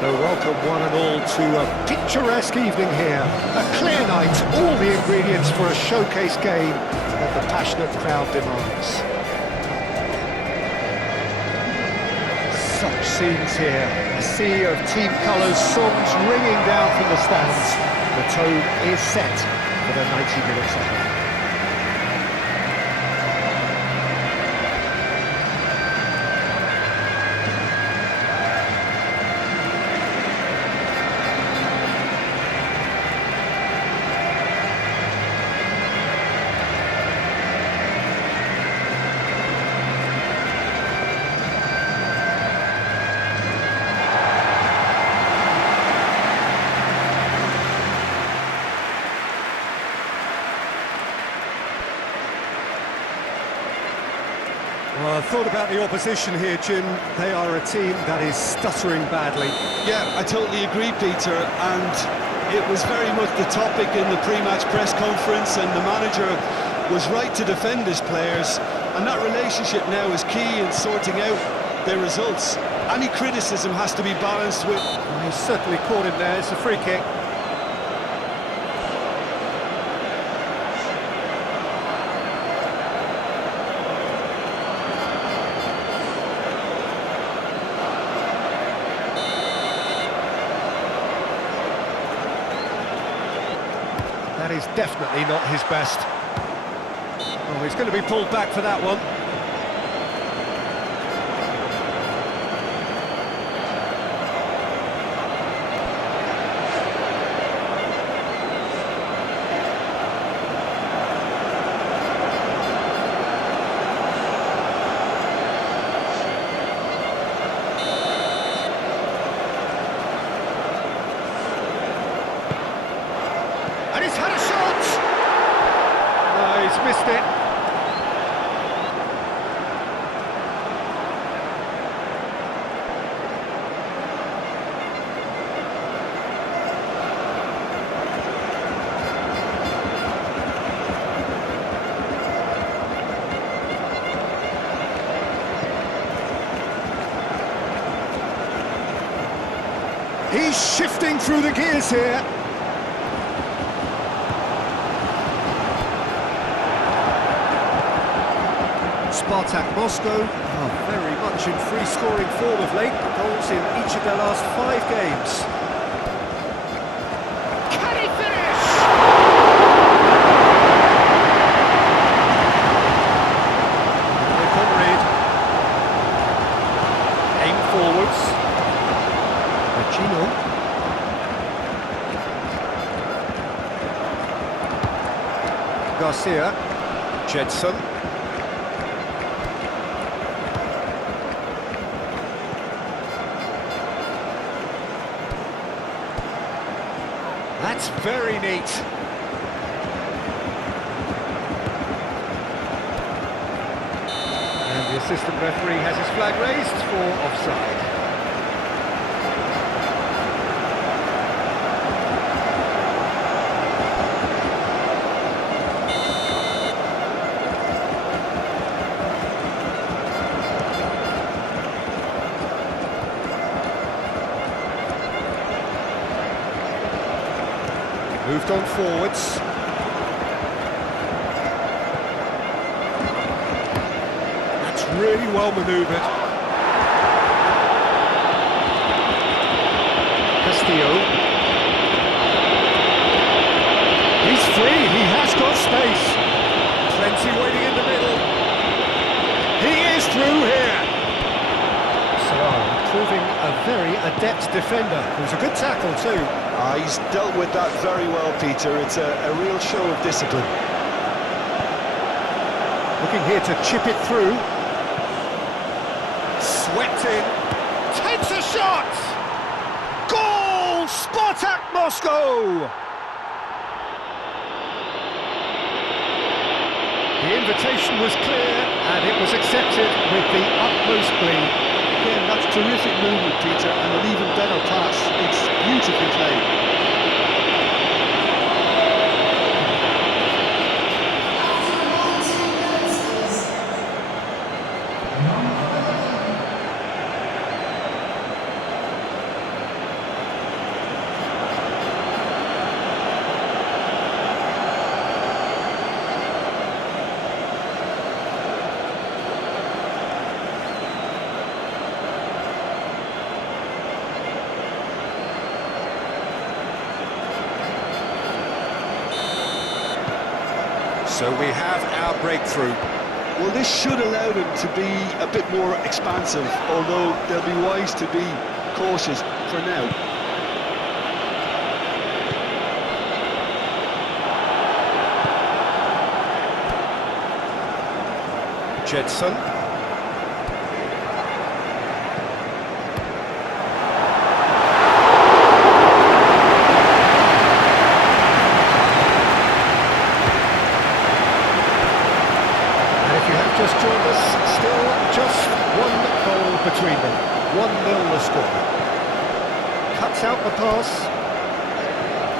So welcome one and all to a picturesque evening here. A clear night, all the ingredients for a showcase game that the passionate crowd demands. Such scenes here, a sea of team colours, songs ringing down from the stands. The tone is set for the 90 minutes ahead. Well, I thought about the opposition here, Jim. They are a team that is stuttering badly. Yeah, I totally agree, Peter, and it was very much the topic in the pre-match press conference, and the manager was right to defend his players, and that relationship now is key in sorting out their results. Any criticism has to be balanced with... Well, he's certainly caught him there. It's a free kick. That is definitely not his best. Oh, he's going to be pulled back for that one. And he's had a shot! No, he's missed it. He's shifting through the gears here. Spartak Moscow are very much in free-scoring form of late. Goals in each of their last 5 games. Can he finish? Conrad. Aim forwards. Gino. Garcia. Jedson. That's very neat. And the assistant referee has his flag raised for offside. Moved on forwards. That's really well manoeuvred. Castillo. He's free, he has got space. Plenty waiting in the middle. He is through here. So, proving a very adept defender. It was a good tackle too. He's dealt with that very well, Peter. It's a real show of discipline. Looking here to chip it through. Swept in. Takes a shot! Goal! Spartak Moscow! The invitation was clear, and it was accepted with the utmost glee. Again, that's terrific movement, Peter, and an even better pass. It's beautifully played. So we have our breakthrough. Well, this should allow them to be a bit more expansive, although they'll be wise to be cautious for now. Jedson. Just joined us, still just one goal between them. 1-0 the score. Cuts out the pass.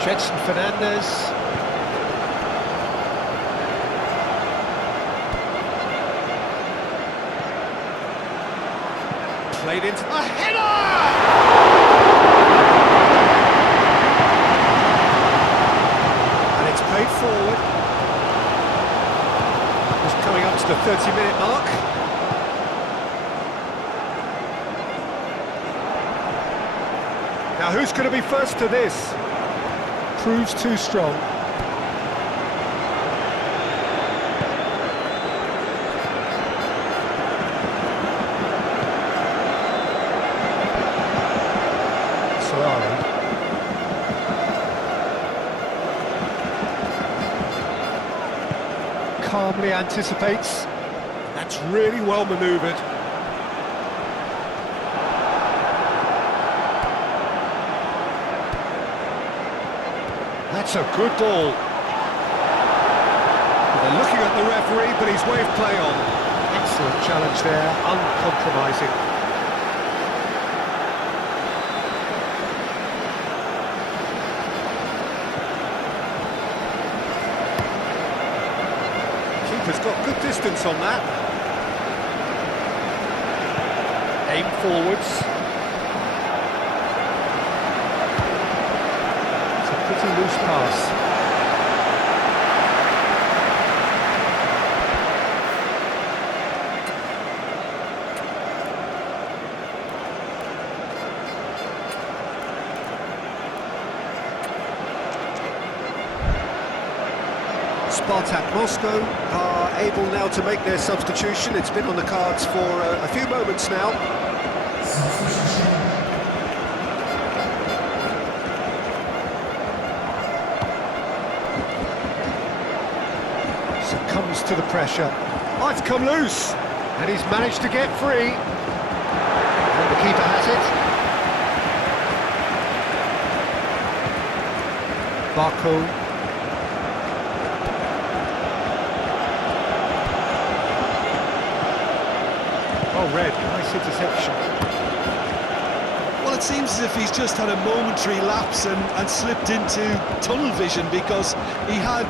Jedson Fernandez. Played into a header! And it's played forward. Coming up to the 30-minute mark. Now who's going to be first to this? Proves too strong. Solari. Calmly anticipates. That's really well manoeuvred. That's a good ball. They're looking at the referee, but he's waved play on. Excellent challenge there, uncompromising. Has got good distance on that. Aim forwards. It's a pretty loose pass. Spartak Moscow are able now to make their substitution. It's been on the cards for a few moments now. Succumbs to the pressure. Oh, it's come loose! And he's managed to get free. And the keeper has it. Barco. Oh, red, nice interception. Well, it seems as if he's just had a momentary lapse and slipped into tunnel vision, because he had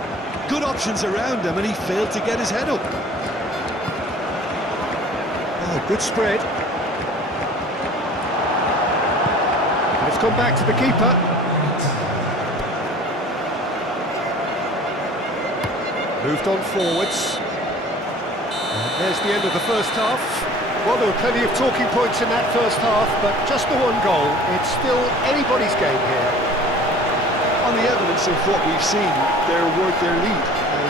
good options around him and he failed to get his head up. Oh, good spread. And it's gone back to the keeper. Moved on forwards. And there's the end of the first half. Well, there were plenty of talking points in that first half, but just the one goal. It's still anybody's game here. On the evidence of what we've seen, they're worth their lead.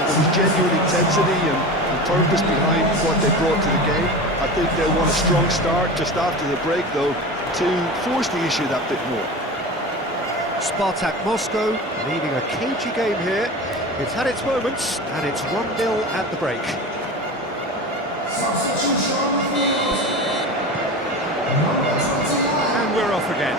There was genuine intensity and purpose behind what they brought to the game. I think they want a strong start just after the break, though, to force the issue that bit more. Spartak Moscow leading a cagey game here. It's had its moments, and it's 1-0 at the break. And we're off again.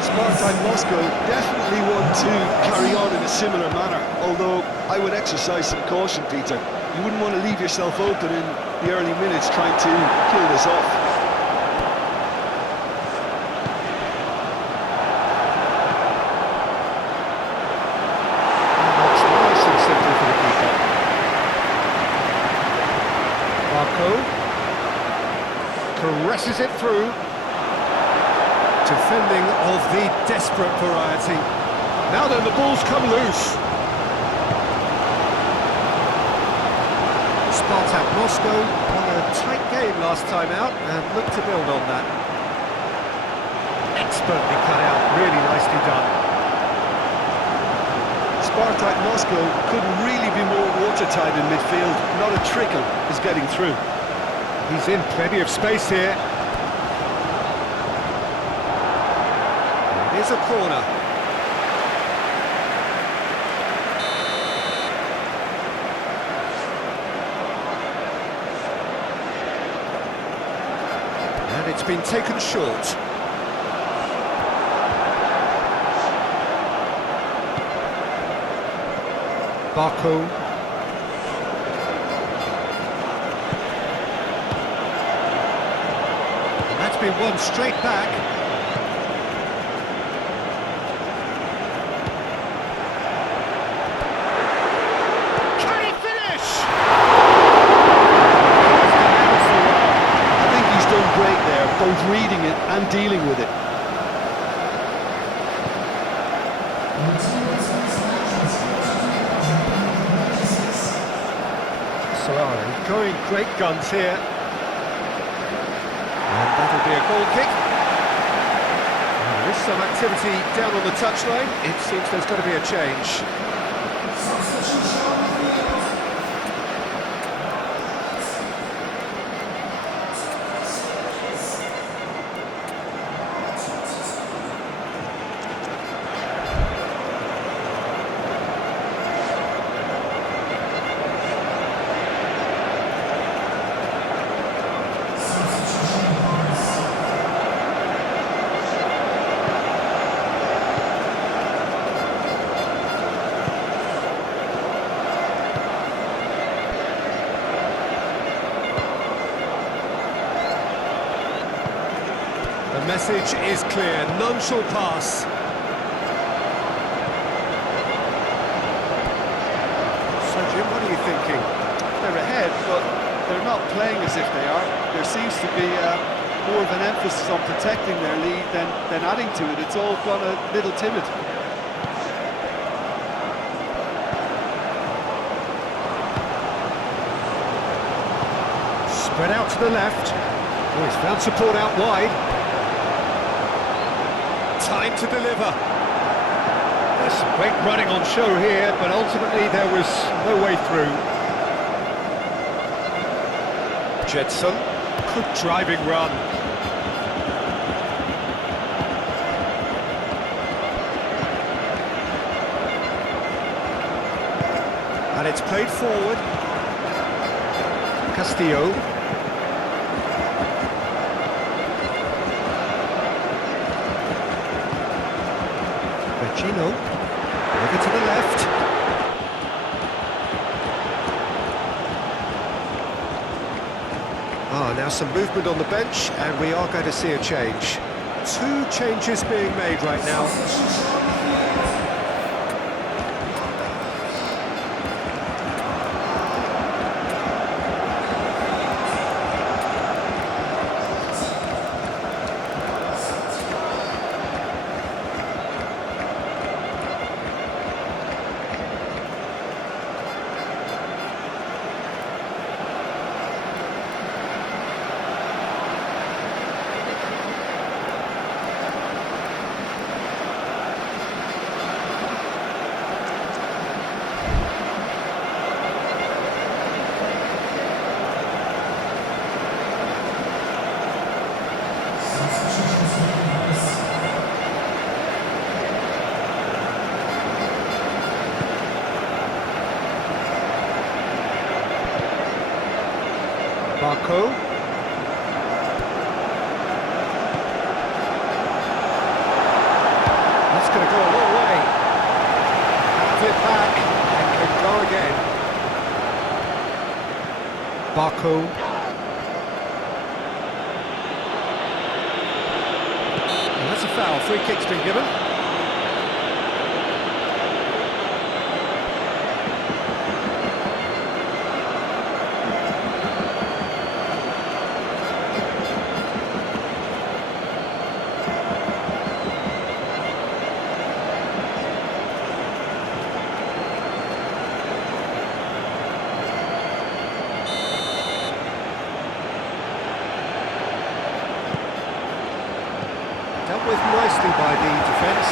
Spartak Moscow definitely want to carry on in a similar manner, although I would exercise some caution, Peter. You wouldn't want to leave yourself open in the early minutes trying to kill this off. That's nice and simple for the keeper. Barco caresses it through. Defending of the desperate variety. Now then, the ball's come loose. Spartak Moscow won a tight game last time out and look to build on that. Expertly cut out, really nicely done. Spartak Moscow couldn't really be more watertight in midfield. Not a trickle is getting through. He's in plenty of space here. It is a corner. And it's been taken short. Baku. And that's been won straight back. Can he finish? I think he's done great there, both reading it and dealing with it. Going great guns here. And that'll be a goal kick. And there is some activity down on the touchline. It seems there's got to be a change. The message is clear, none shall pass. So Jim, what are you thinking? They're ahead, but they're not playing as if they are. There seems to be more of an emphasis on protecting their lead than adding to it. It's all gone a little timid. Spread out to the left. Oh, he's found support out wide. Time to deliver. There's some great running on show here, but ultimately there was no way through. Jetson, good driving run. And it's played forward. Castillo. Gino, over to the left. Now some movement on the bench, and we are going to see a change. Two changes being made right now. Baku. That's going to go a long way. Have it back and can go again. Baku. And that's a foul. Free kick's been given. Dealt with nicely by the defence.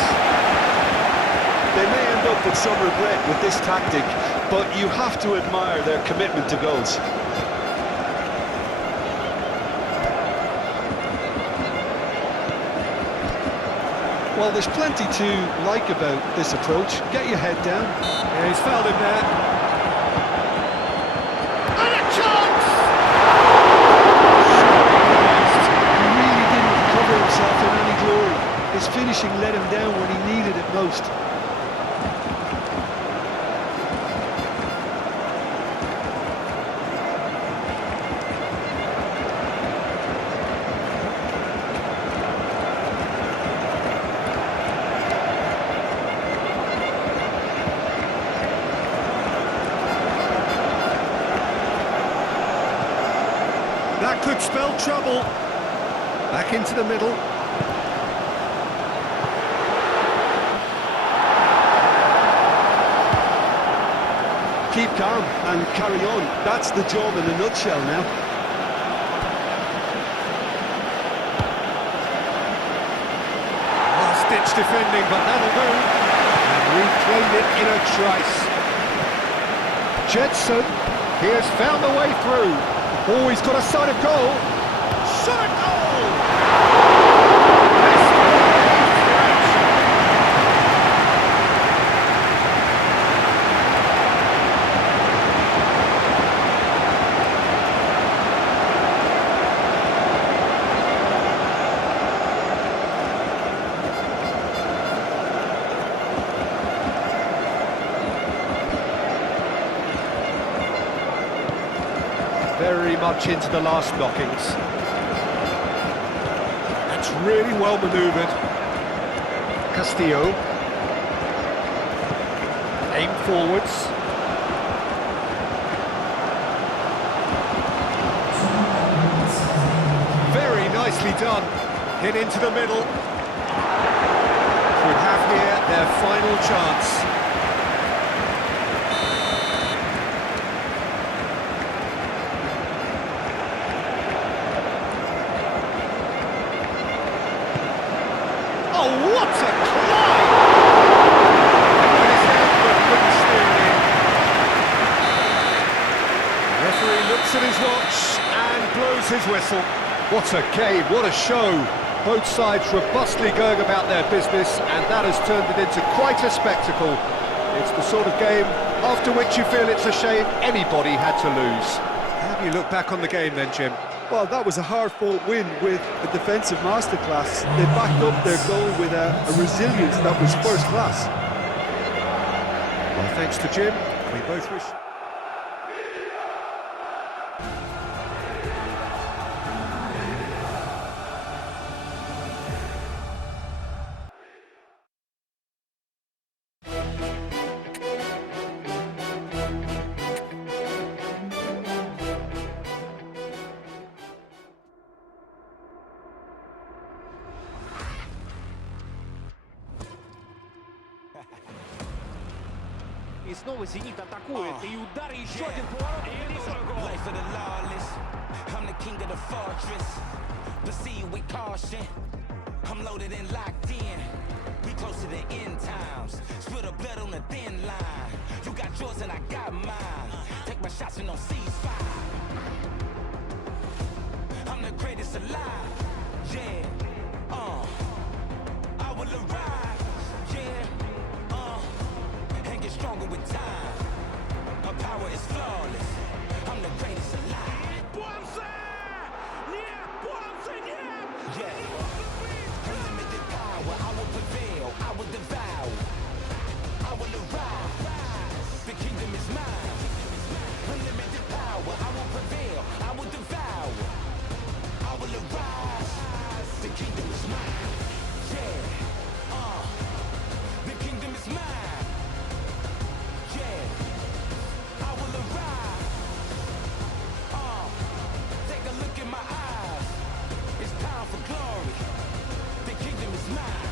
They may end up with some regret with this tactic, but you have to admire their commitment to goals. Well, there's plenty to like about this approach. Get your head down. Yeah, he's fouled him there. And a chance! He really didn't cover himself in any glory. His finishing let him down when he needed it most. That could spell trouble. Back into the middle. Keep calm and carry on. That's the job in a nutshell now. Last-ditch defending, but that'll do. And reclaimed it in a trice. Jetson, he has found the way through. Oh, he's got a sight of goal. Shot a goal! Very much into the last knockings. That's really well manoeuvred. Castillo. Aim forwards. Very nicely done. Hit into the middle. Could have here their final chance. Oh, what a climb! Couldn't steer it in. The referee looks at his watch and blows his whistle. What a game, what a show. Both sides robustly going about their business, and that has turned it into quite a spectacle. It's the sort of game after which you feel it's a shame anybody had to lose. How do you look back on the game then, Jim? Well, that was a hard-fought win with a defensive masterclass. They backed up their goal with a resilience that was first class. Well, thanks to Jim, we both wish... И снова «Зенит» атакует, и удар, и еще один поворот, и гол. Life of the lawless, I'm the king of the fortress. Proceed with caution, I'm loaded and locked in. We close to the end times, spill the blood on the thin line. You got yours and I got mine. Take my shots and no ceasefire. I'm the greatest alive, yeah. I will arrive, yeah. And get stronger with time. My power is flawless. I'm the greatest alive. Yeah. Unlimited power, I will prevail, I will devour, I will arrive. The kingdom is mine. Unlimited power, I will prevail, I will devour, I will arise. The kingdom is mine. Yeah. The kingdom is mine. Yeah. I will arise. Take a look in my eyes. It's time for glory. The kingdom is mine.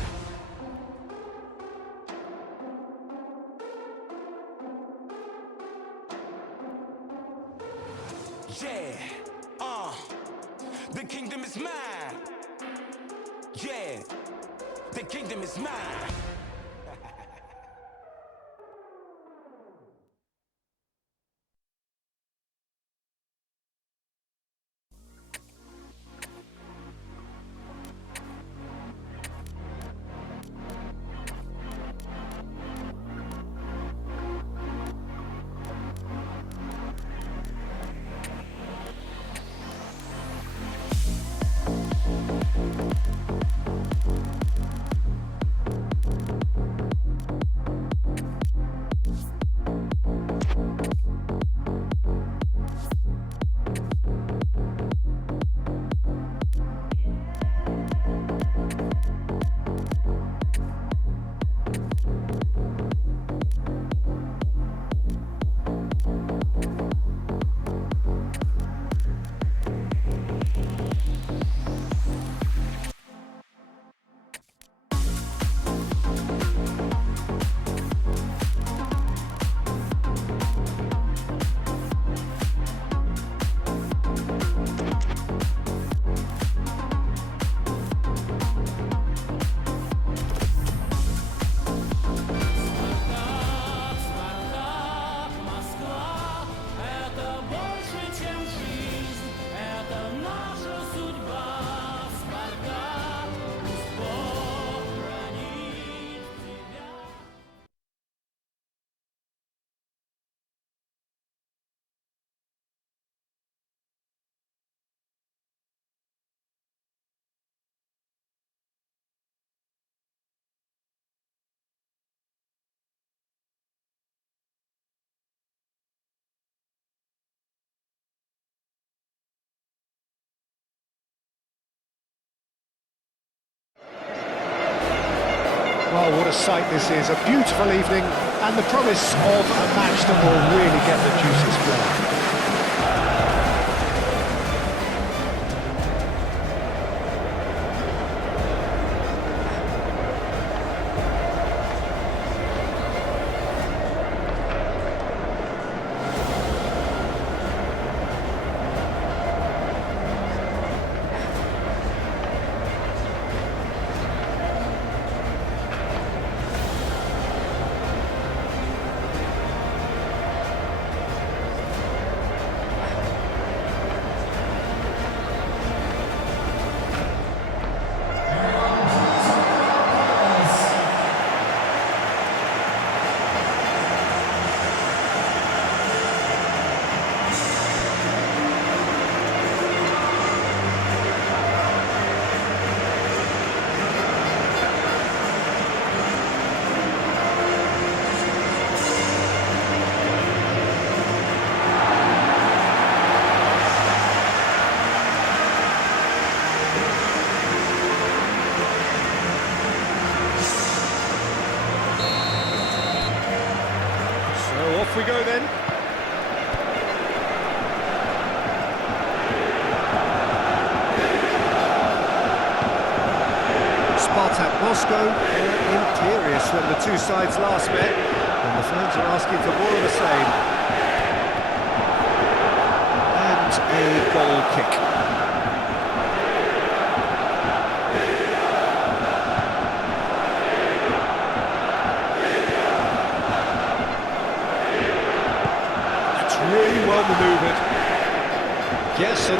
Yeah. The kingdom is mine. Yeah. The kingdom is mine. Well, what a sight this is. A beautiful evening and the promise of a match that will really get the juices flowing. Off we go then. Spartak Moscow were imperious when the two sides last met, and the fans are asking for more of the same. And a goal kick. Really well manoeuvred. Gerson.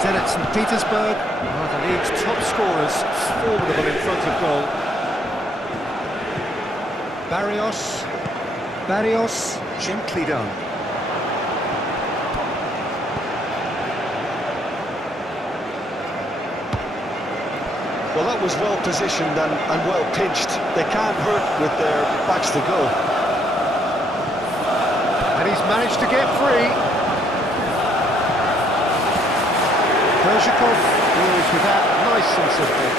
Zenit St. Petersburg are the league's top scorers, formidable in front of goal. Barrios, gently done. Well, that was well positioned and well pitched. They can't hurt with their backs to goal. And he's managed to get free. Perzhikov deals with that nice and simple.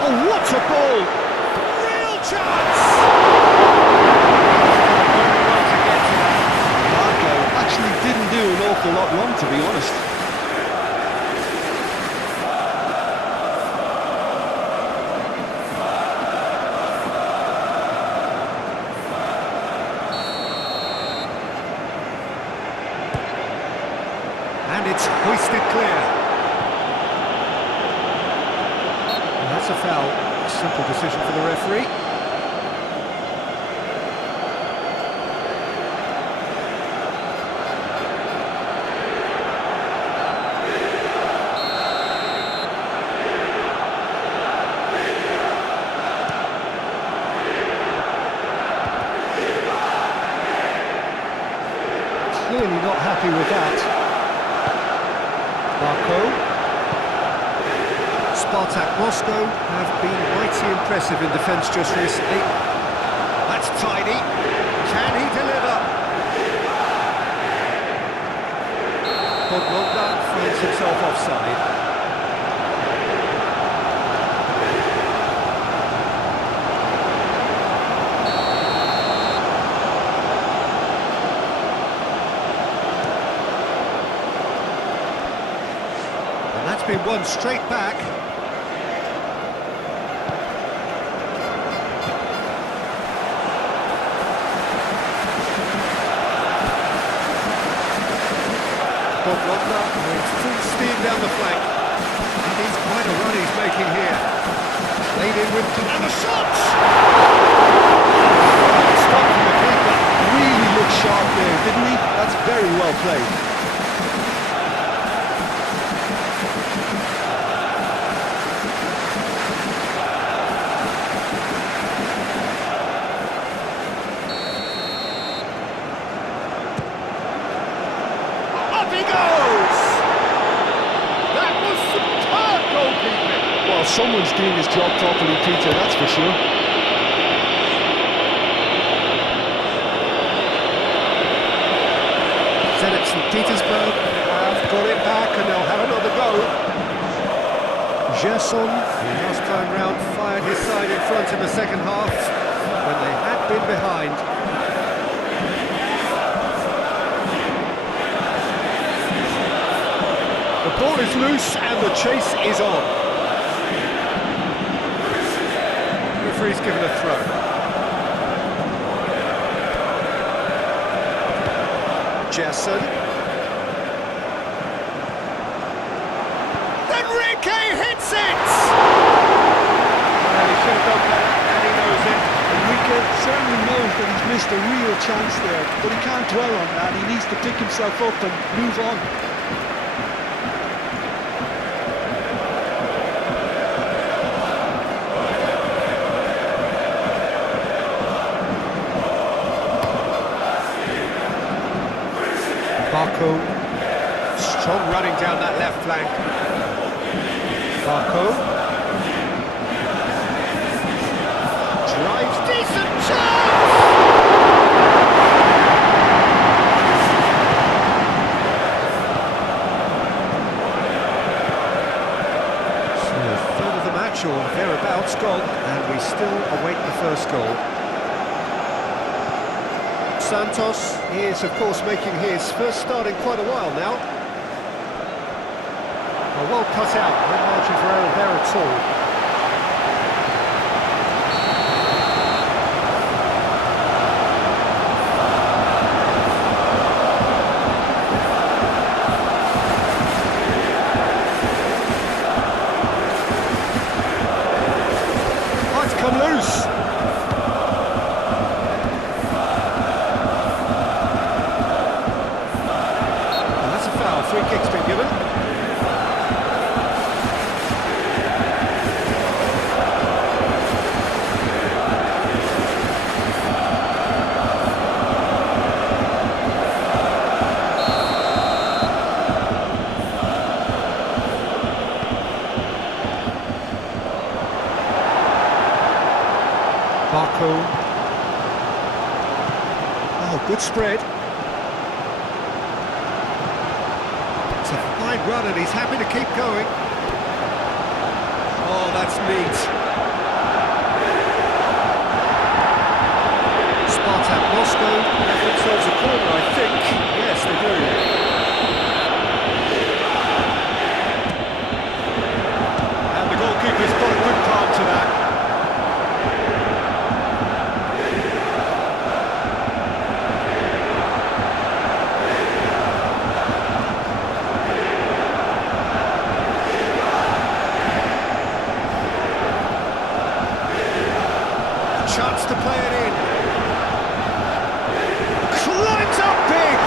Oh, what a ball! Real chance! Very well to get to that. Marco actually didn't do an awful lot wrong, to be honest. And it's hoisted clear. And that's a foul. A simple decision for the referee. Clearly not happy with that. Spartak Moscow have been mighty impressive in defence just recently. That's tidy. Can he deliver? Podlogda finds himself offside. That's been won straight back. Podlogda moves full steam down the flank. And it's quite a run he's making here. Laid in with another shot! Stop from the keeper. Really looked sharp there, didn't he? That's very well played. Up he goes! That was superb goalkeeping! Well, someone's doing his job properly, Peter, that's for sure. Zenit St. Petersburg got it back and they'll have another go. Gerson, who last time round fired his side in front in the second half when they had been behind. The ball is loose and the chase is on. The referee's given a throw. Gerson. Enrique hits it! Well, he should have done better, and he knows it. Enrique certainly knows that he's missed a real chance there, but he can't dwell on that. He needs to pick himself up and move on. Barco, strong running down that left flank. Barco drives, decent chance! So a third of the match or thereabouts gone, and we still await the first goal. Santos, he is of course making his first start in quite a while now. Well cut out, no margin for error there at all. Might come loose. Free kick's been given. Barco. Oh, good spread. It's a fine run and he's happy to keep going. Oh, that's neat. Spartak Moscow have themselves a corner, I think. Yes, they do. And the goalkeeper's got a good part to that. Chance to play it in. Climbs up big!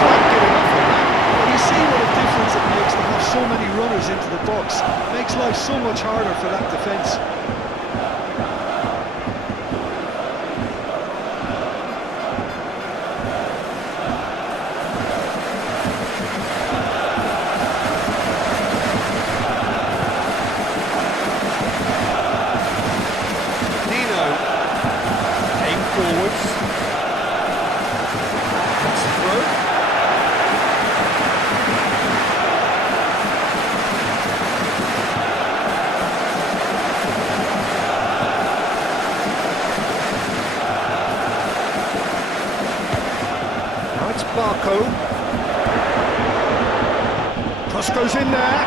Quite getting off on that. Well, you see what a difference it makes to have so many runners into the box. Makes life so much harder for that defence. Forwards. That's a throw. Now it's Barco. Cross goes in there.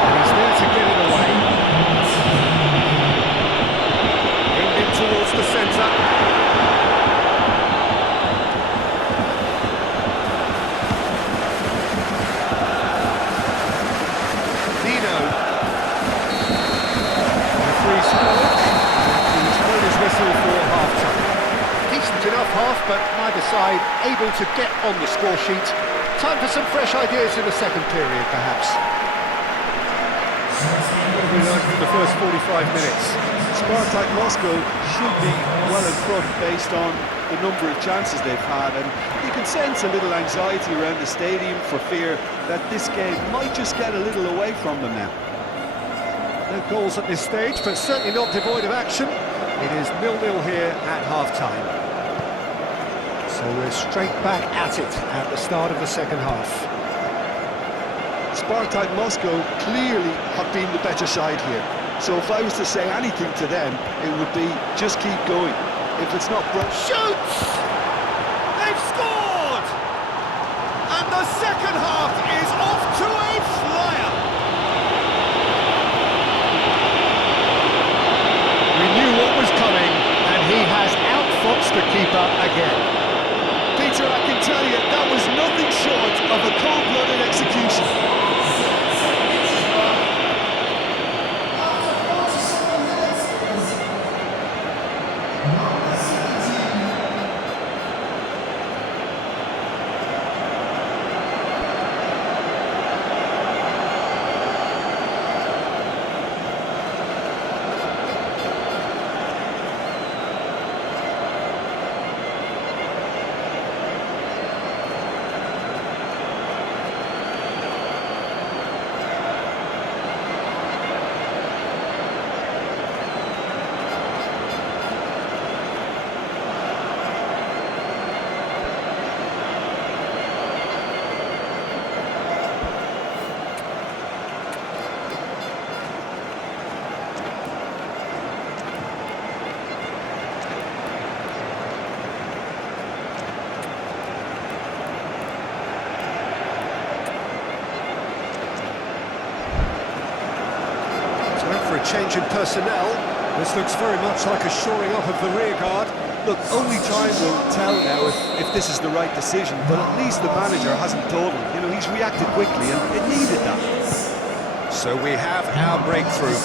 And he's there to get it away. Towards the centre. Nino. Referee's called. He's blown his whistle for half-time. Decent enough half, but neither side able to get on the score sheet. Time for some fresh ideas in the second period, perhaps. What have we learned from the first 45 minutes? Spartak Moscow should be well in front based on the number of chances they've had, and you can sense a little anxiety around the stadium for fear that this game might just get a little away from them now. No goals at this stage, but certainly not devoid of action. It is 0-0 here at half-time. So So we're straight back at it at the start of the second half. Spartak Moscow clearly have been the better side here. So if I was to say anything to them, it would be just keep going. If it's not broke... Shoots! They've scored! And the second half is off to a flyer! We knew what was coming, and he has outfoxed the keeper again. Peter, I can tell you, that was nothing short of a cold-blooded execution. For a change in personnel, this looks very much like a shoring up of the rear guard. Look, only time will tell now if this is the right decision, but at least the manager hasn't dawdled. You know, he's reacted quickly and it needed that. So we have our breakthrough.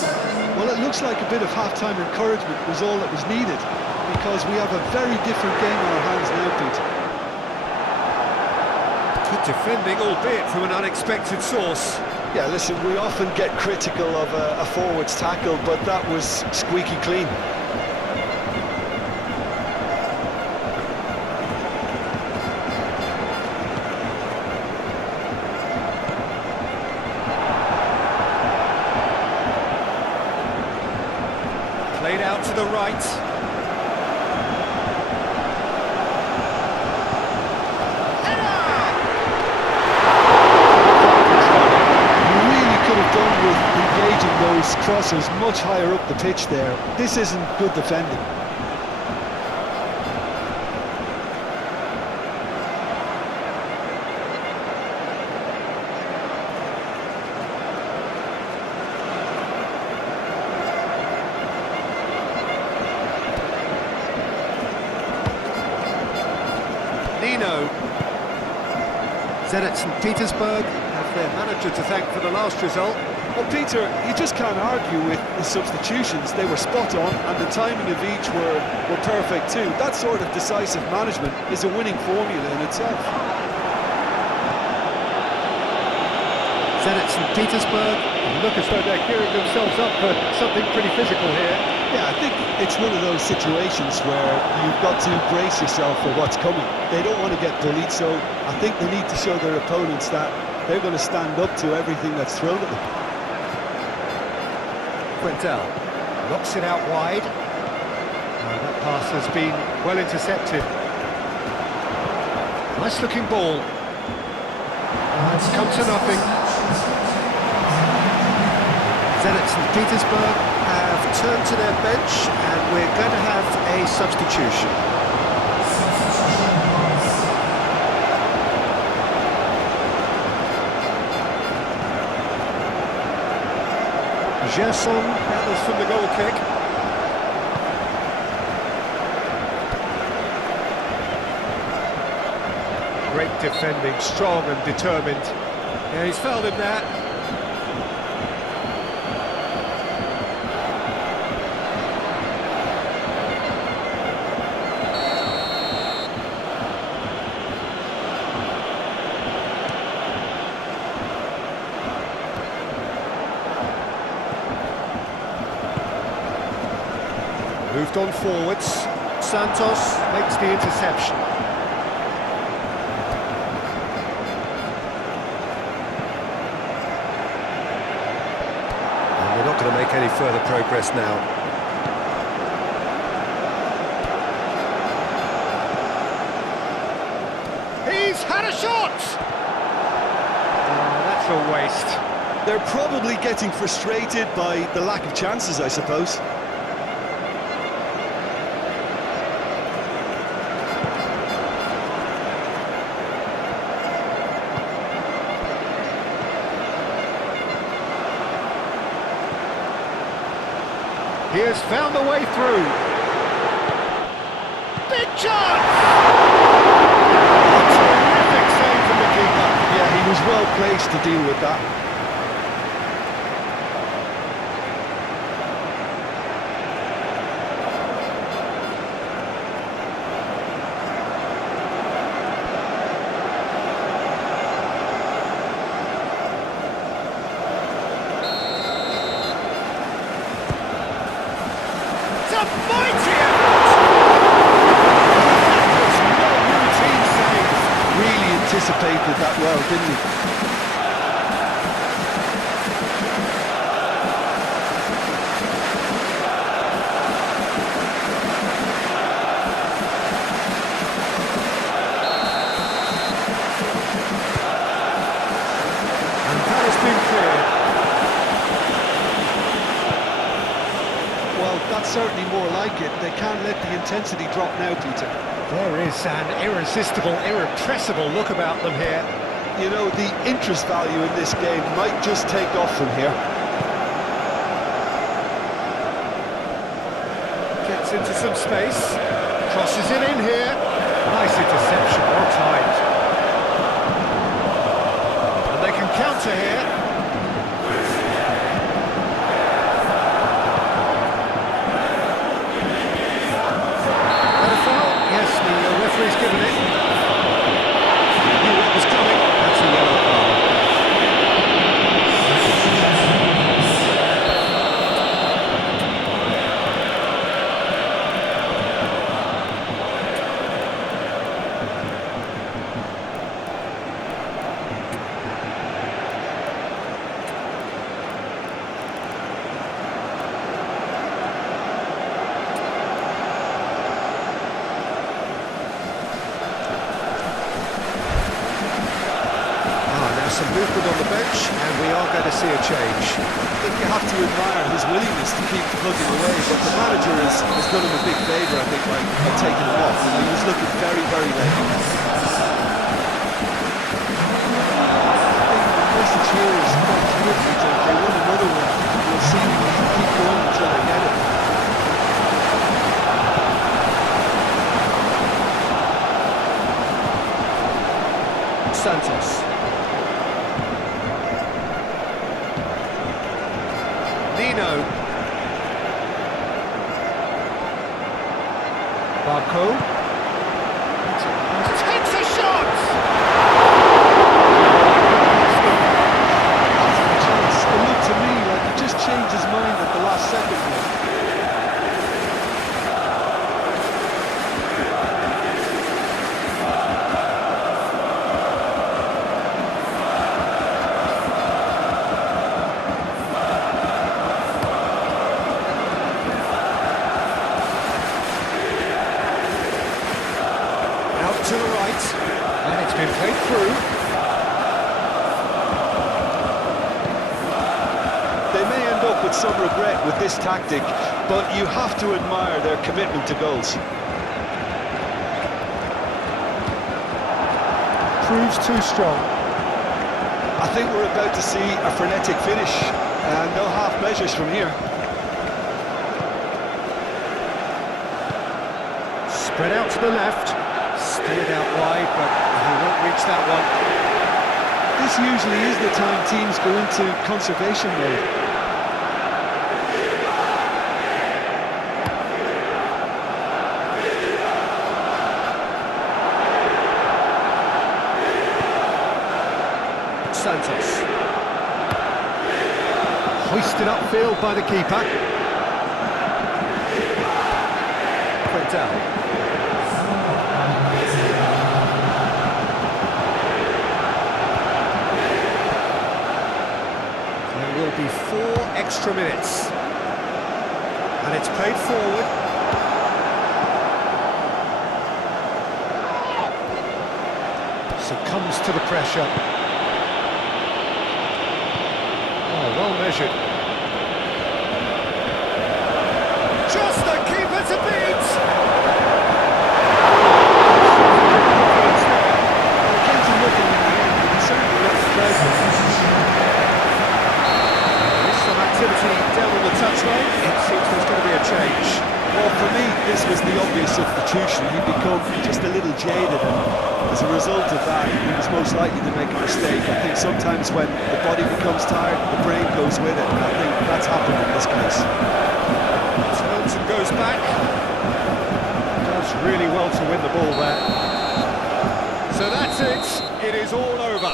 Well, it looks like a bit of half-time encouragement was all that was needed, because we have a very different game on our hands now, Peter. Good defending, albeit from an unexpected source. Yeah, listen, we often get critical of a forward's tackle, but that was squeaky clean. Played out to the right. Those crosses much higher up the pitch there. This isn't good defending. Nino. Zenit St. Petersburg have their manager to thank for the last result. Well, Peter, you just can't argue with the substitutions. They were spot on, and the timing of each were perfect too. That sort of decisive management is a winning formula in itself. Zenit St. Petersburg look as though they're gearing themselves up for something pretty physical here. Yeah, I think it's one of those situations where you've got to brace yourself for what's coming. They don't want to get bullied, so I think they need to show their opponents that they're going to stand up to everything that's thrown at them. Quintel knocks it out wide. That pass has been well intercepted. Nice looking ball. It's come to nothing. Zenit St. Petersburg have turned to their bench, and we're going to have a substitution. Gerson gathers from the goal kick. Great defending, strong and determined. Yeah, he's fouled him there. Moved on forwards. Santos makes the interception. And we're not going to make any further progress now. And a shot! Oh, that's a waste. They're probably getting frustrated by the lack of chances, I suppose. He has found the way through. Big chance! A terrific save from the keeper. Yeah, he was well placed to deal with that. It's a mighty effort! That was no routine save. Really anticipated that well, didn't he? And that has been cleared. Well, that's certainly more like it. They can't let the intensity drop now, Peter. There is an irresistible, irrepressible look about them here. You know, the interest value in this game might just take off from here. Gets into some space, crosses it in here. Nice interception, well timed. And they can counter here. And a foul? Yes, the referee's given it. He knew what was coming. That's a yellow card. Some movement on the bench, and we are going to see a change. I think you have to admire his willingness to keep plugging away, but the manager has done him a big favour, I think, by taking him off. And he was looking very, very late. I think the message here is quite clear, Peter. If they win another one, we'll see them keep going until they get it. Santos. Nino. Barco. Takes a shot! It looked to me like he just changed his mind at the last second. To the right, and it's been played through. They may end up with some regret with this tactic, but you have to admire their commitment to goals. Proves too strong. I think we're about to see a frenetic finish, and no half measures from here. Spread out to the left. Steered out wide, but he won't reach that one. This usually is the time teams go into conservation mode. Santos. Hoisted upfield by the keeper. Quintal. Will be 4 extra minutes, and it's played forward. succumbs to the pressure. Oh, well measured. Just the keeper to beat! It came to nothing in the end, but he certainly looked pleasant. There's some activity down on the touchline. It seems there's going to be a change. Well, for me, this was the obvious substitution. He'd become just a little jaded, and as a result of that, he was most likely to make a mistake. I think sometimes when the body becomes tired, the brain goes with it, and I think that's happened in this case. Turns and goes back. Does really well to win the ball there. So that's it. It is all over.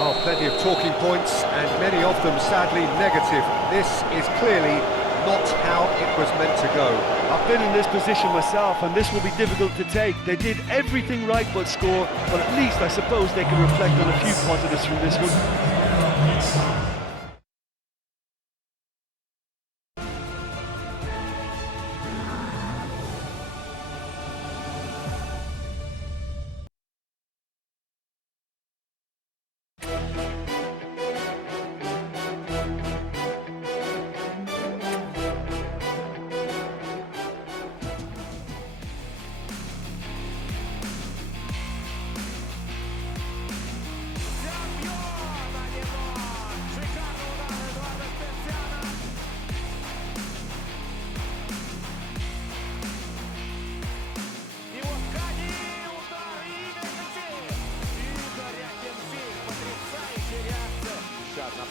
Oh, plenty of talking points, and many of them sadly negative. This is clearly not how it was meant to go. I've been in this position myself, and this will be difficult to take. They did everything right but score, but at least I suppose they can reflect on a few positives from this one.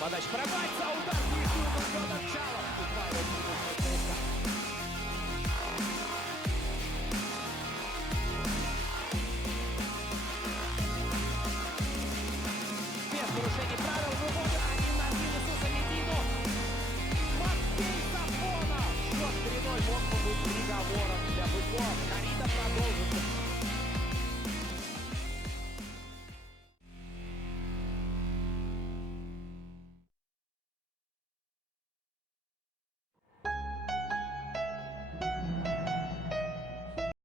Подача пробивается, удар, начало.